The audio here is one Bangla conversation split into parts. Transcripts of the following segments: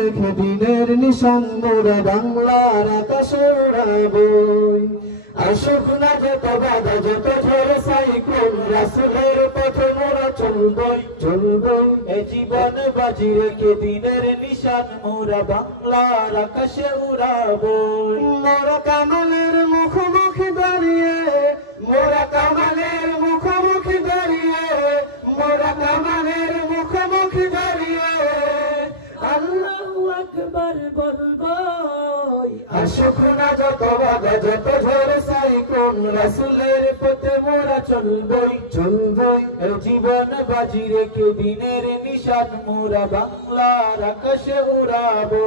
রেখে দিনের নিশান মোরা বাংলার আকাশে উড়াবই। আসুক না যত বাধা যত ঝড় সাইক্লোন রাসূলের পথে মোরা চলবই চলবই। এ জীবন বাজি রেখে দিনের নিশান মোরা বাংলার আকাশে উড়াবই। মোরা কামালের মুখোমুখি দাঁড়িয়ে, মোরা কামালের মুখোমুখি দাঁড়িয়ে, মোরা কামালের মুখোমুখি দাঁড়িয়ে আল্লাহু আকবার বলবই। আসুক না যত বাধা যত ঝড় সাইক্লোন রাসূলের পথে মোরা চলবই চলবই। এ জীবন বাজি রেখে দিনের নিশান মোরা বাংলার আকাশে উড়াবো।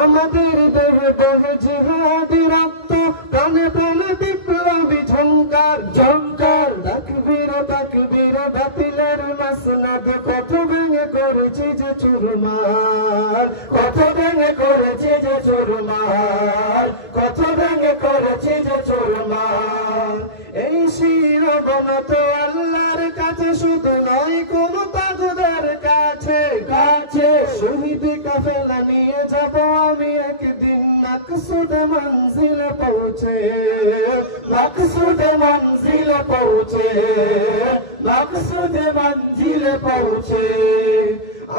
আমাদের দেহে বহে জিহাদি রক্ত, প্রাণে প্রাণে বিপ্লবী ঝংকার ঝংকার। তাকবীর তাকবীর বাতিলের মাসনাদ কত ভেঙে করেছে যে চুরমার, কত ভেঙে করেছে যে চুরমার, কত ভেঙে করেছে যে চুরমার। এই শিরোমণ তো আল্লাহর কাছে শুধু নয় কোন তাজদার কাছে কাছে। শহীদ কাফেলা নিয়ে যাব আমি একদিন মকসুদে মঞ্জিলে পৌঁছে, মকসুদে মঞ্জিলে পৌঁছে, মকসুদে মঞ্জিলে পৌঁছে।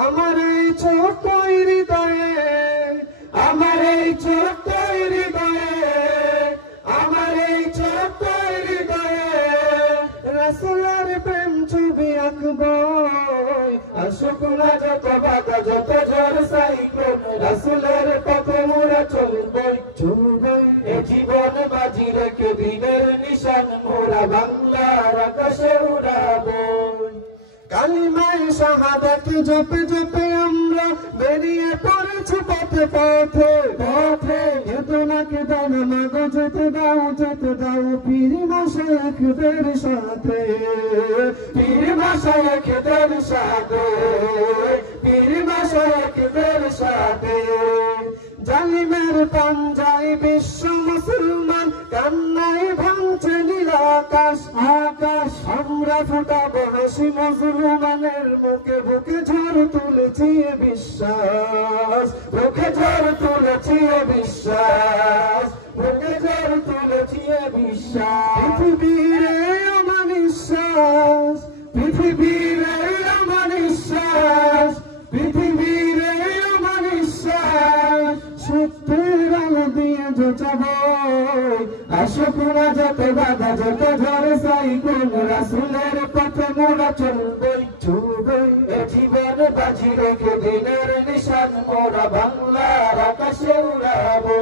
আমার এই ছোট্ট হৃদয়ে, আমার এই ছোট্ট হৃদয়ে, আমার এই ছোট্ট হৃদয়ে রাসূলের প্রেম ছবি আঁকবই। আসুক না যত বাধা যত ঝড় সাইক্লোন রাসূলের পথে মোরা চলবই চলবই। এ জীবন বাজি রেখে দিনের নিশান মোরা বাংলার আকাশে উড়াবই। কালিমায়ে শাহাদাত জপে জপে আমরা বেরিয়ে পড়েছি পথে পথে পথে। বেদনা কেঁদো না মাগো যেতে দাও পীর মাশায়েখদের সাথে, পীর মাশায়েখদের সাথে, পীর মাশায়েখদের সাথে। জালিমের পাঞ্জায় বিশ্ব মুসলমান কান্নায় ভাঙছে নীল আকাশ আকাশ। আমরা ফুটাবো হাসি মুসলমানের মুখে, বুকে ঝড় তুলেছি বিশ্বাস, বুকে ঝড় তুলেছি বিশ্বাস, বুকে ঝড় তুলেছি বিশ্বাস। পৃথিবীরে আমার নিঃশ্বাস, পৃথিবীরে আমার নিঃশ্বাস, পৃথিবীরে আমার নিঃশ্বাস সত্যের আলো দিয়ে যোচাবই। আসুক না যত বাধা যত ঝড় সাইক্লোন রাসূলের পথে মোরা চলবই চলবই। এ জীবন বাজি রেখে দিনের নিশান মোরা বাংলার আকাশে উড়াবো।